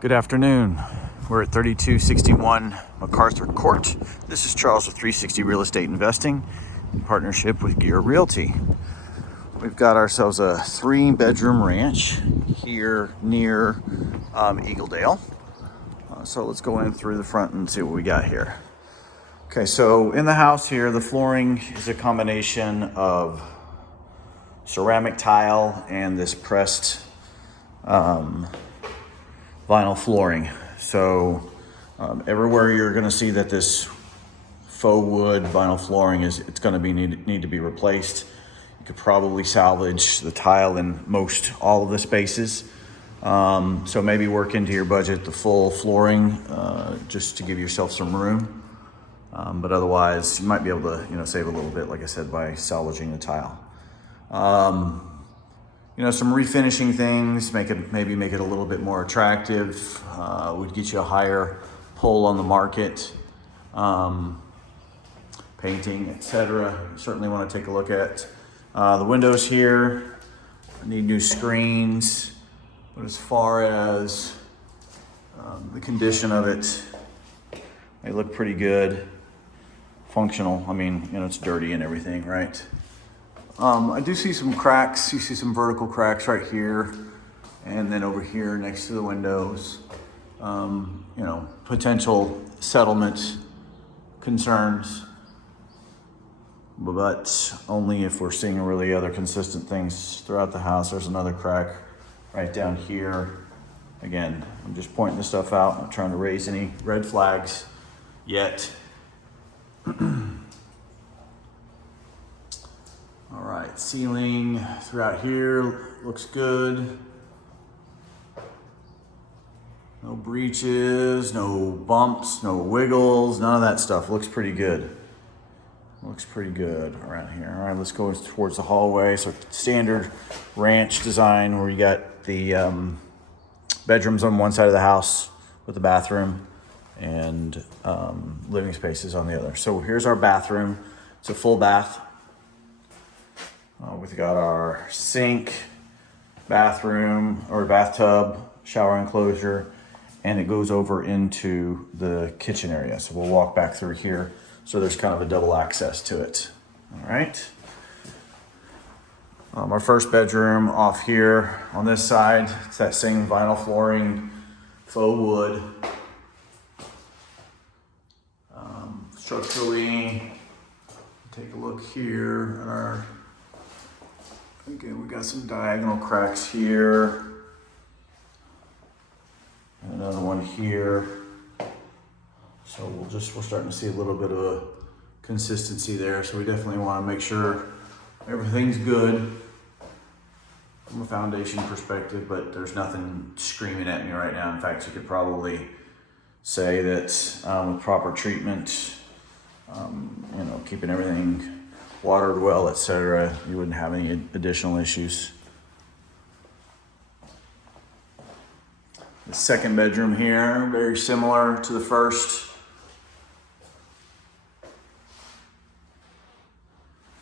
Good afternoon. We're at 3261 MacArthur Court. This is Charles with 360 Real Estate Investing in partnership with Gear Realty. We've got ourselves a 3-bedroom ranch here near Eagledale. So let's go in through the front and see what we got here. Okay, so in the house here, the flooring is a combination of ceramic tile and this pressed vinyl flooring. So everywhere you're going to see that this faux wood vinyl flooring it's going to be need to be replaced. You could probably salvage the tile in most all of the spaces. So maybe work into your budget the full flooring just to give yourself some room. But otherwise, you might be able to save a little bit, like I said, by salvaging the tile. Some refinishing things, maybe make it a little bit more attractive, would get you a higher pull on the market, painting, etc. Certainly want to take a look at the windows here. I need new screens, but as far as the condition of it, they look pretty good, functional. I mean, it's dirty and everything, right? I do see some cracks. You see some vertical cracks right here, and then over here next to the windows. Potential settlement concerns, but only if we're seeing really other consistent things throughout the house. There's another crack right down here. Again, I'm just pointing this stuff out. I'm not trying to raise any red flags yet. All right, ceiling throughout here looks good. No breaches, no bumps, no wiggles, none of that stuff. Looks pretty good. Looks pretty good around here. All right, let's go towards the hallway. So standard ranch design where you got the bedrooms on one side of the house with the bathroom and living spaces on the other. So here's our bathroom. It's a full bath. We've got our sink, bathroom or bathtub, shower enclosure, and it goes over into the kitchen area. So we'll walk back through here. So there's kind of a double access to it. All right. Our first bedroom off here on this side, it's that same vinyl flooring, faux wood. Structurally, take a look here at our, again, we got some diagonal cracks here. And another one here. So we're starting to see a little bit of a consistency there. So we definitely want to make sure everything's good from a foundation perspective, but there's nothing screaming at me right now. In fact, you could probably say that with proper treatment, keeping everything watered well, etc., you wouldn't have any additional issues. The second bedroom here, very similar to the first.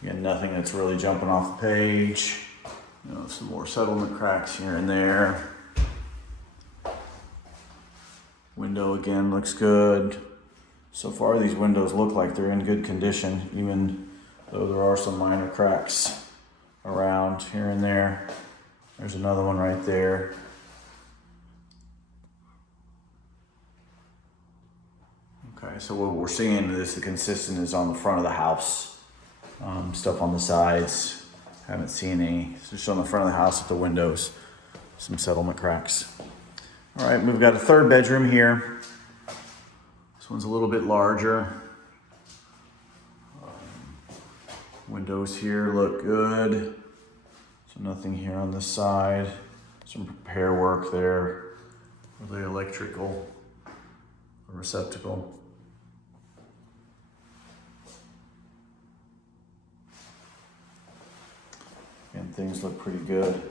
Again, nothing that's really jumping off the page. Some more settlement cracks here and there. Window again looks good. So far these windows look like they're in good condition, even though there are some minor cracks around here and there. There's another one right there. Okay, so what we're seeing is the consistent is on the front of the house. Stuff on the sides, haven't seen any. It's just on the front of the house at the windows, some settlement cracks. All right, we've got a third bedroom here. This one's a little bit larger. Windows here look good. So nothing here on this side. Some repair work there for the electrical receptacle. And things look pretty good.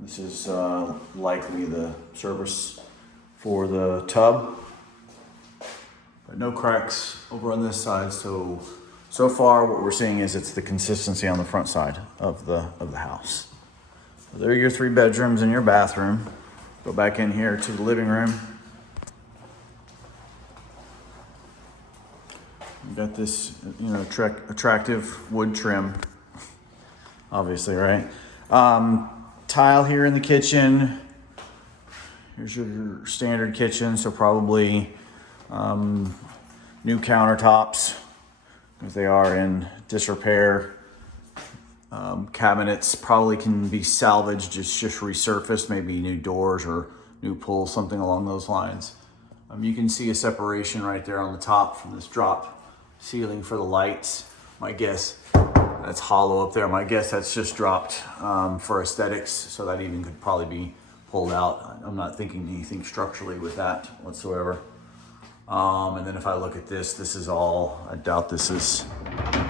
This is likely the service for the tub. But no cracks over on this side. So far what we're seeing is it's the consistency on the front side of the house. So there are your 3 bedrooms and your bathroom. Go back in here to the living room. We've got this, attractive wood trim, obviously, right? Tile here in the kitchen. Here's your standard kitchen, so probably new countertops if they are in disrepair. Cabinets probably can be salvaged, just resurfaced, maybe new doors or new pulls, something along those lines. You can see a separation right there on the top from this drop ceiling for the lights. My guess, that's hollow up there. My guess that's just dropped for aesthetics, so that even could probably be pulled out. I'm not thinking anything structurally with that whatsoever. And then if I look at this, this is all, I doubt this is,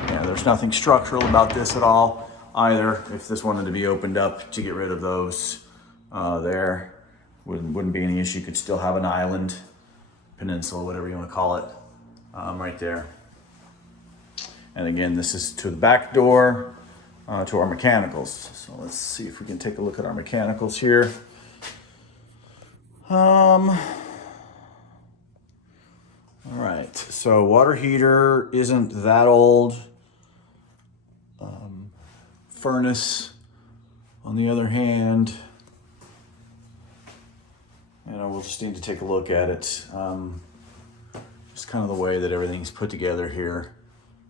there's nothing structural about this at all either. If this wanted to be opened up to get rid of those there, wouldn't be any issue. You could still have an island, peninsula, whatever you want to call it, right there. And again, this is to the back door, to our mechanicals. So let's see if we can take a look at our mechanicals here. All right, so water heater isn't that old. Furnace, on the other hand, we'll just need to take a look at it. Just kind of the way that everything's put together here.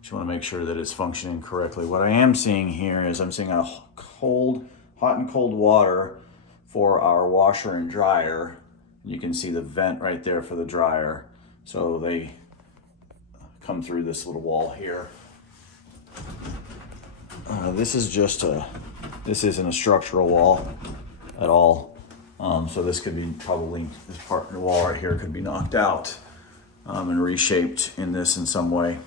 Just want to make sure that it's functioning correctly. What I am seeing here is I'm seeing a hot and cold water for our washer and dryer. You can see the vent right there for the dryer. So they come through this little wall here. This isn't a structural wall at all. So this could be probably, this part of the wall right here could be knocked out and reshaped in some way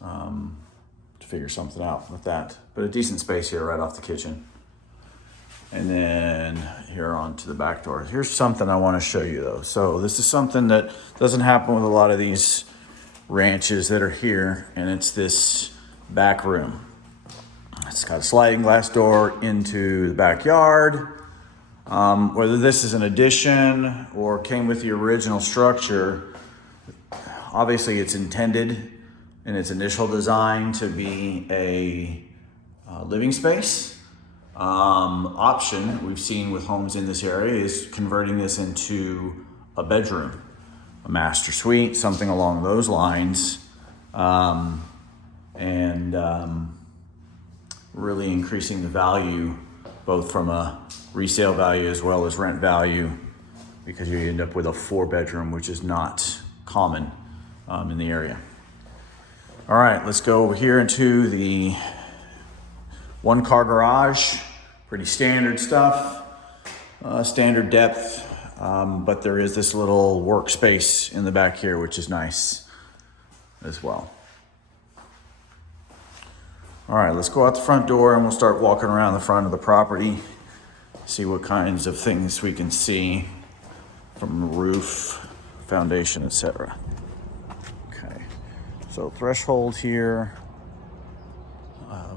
to figure something out with that. But a decent space here right off the kitchen. And then here onto the back door. Here's something I want to show you though. So this is something that doesn't happen with a lot of these ranches that are here, and it's this back room. It's got a sliding glass door into the backyard. Whether this is an addition or came with the original structure, obviously it's intended in its initial design to be a living space. Option we've seen with homes in this area is converting this into a bedroom, a master suite, something along those lines, and really increasing the value, both from a resale value as well as rent value, because you end up with a 4-bedroom, which is not common in the area. All right, let's go over here into the 1-car garage. Pretty standard stuff, standard depth, but there is this little workspace in the back here, which is nice as well. All right, let's go out the front door and we'll start walking around the front of the property, see what kinds of things we can see from the roof, foundation, etc. Okay, so threshold here.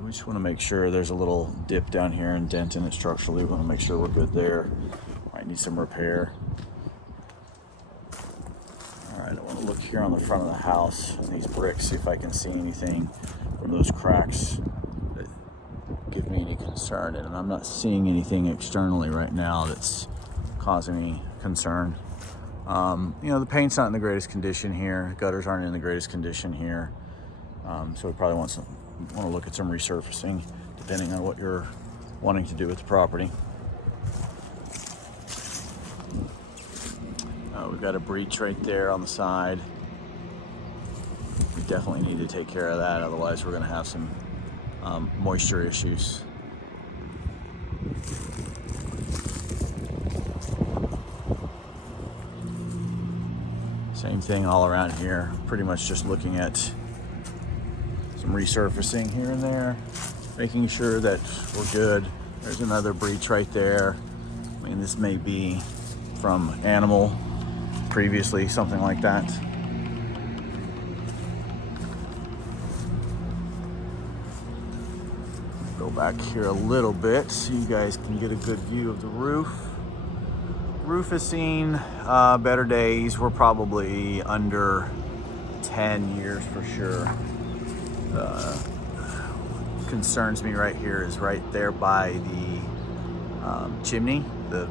We just want to make sure there's a little dip down here and dent in it structurally. We want to make sure we're good there. Might need some repair. All right, I want to look here on the front of the house and these bricks, see if I can see anything from those cracks that give me any concern. And I'm not seeing anything externally right now that's causing me concern. The paint's not in the greatest condition here. Gutters aren't in the greatest condition here. So we probably want to look at some resurfacing, depending on what you're wanting to do with the property. We've got a breach right there on the side. We definitely need to take care of that, otherwise we're going to have some moisture issues. Same thing all around here. Pretty much just looking at some resurfacing here and there, making sure that we're good. There's another breach right there. I mean, this may be from animal previously, something like that. Go back here a little bit so you guys can get a good view of the roof. Roof has seen better days. We're probably under 10 years for sure. Concerns me right here is right there by the chimney, I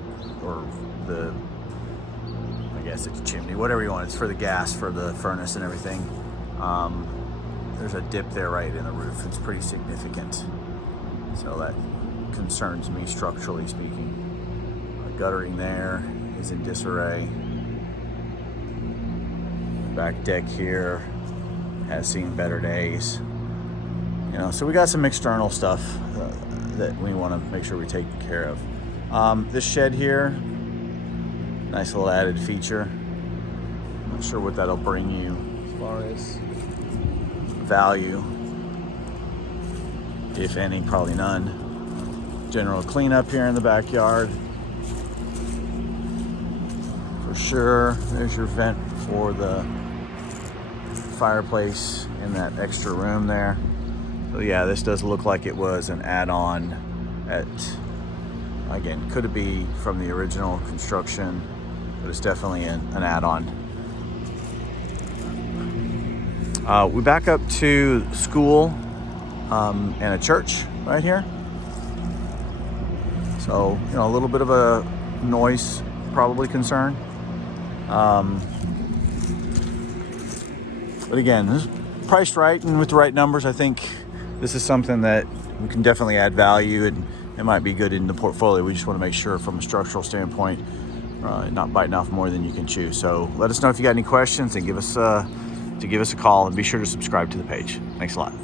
guess it's a chimney, whatever you want. It's for the gas, for the furnace and everything. There's a dip there right in the roof. It's pretty significant. So that concerns me structurally speaking. The guttering there is in disarray. Back deck here has seen better days. You know, so we got some external stuff that we want to make sure we take care of. This shed here, nice little added feature. Not sure what that'll bring you as far as value, if any, probably none. General cleanup here in the backyard for sure. There's your vent for the fireplace in that extra room there. So yeah, this does look like it was an add-on at, again, could it be from the original construction, but it's definitely an add-on. We back up to school and a church right here. So, you know, a little bit of a noise probably concern. But again, this is priced right and with the right numbers. I think this is something that we can definitely add value, and it might be good in the portfolio. We just want to make sure from a structural standpoint, not biting off more than you can chew. So let us know if you got any questions, and give us a call, and be sure to subscribe to the page. Thanks a lot.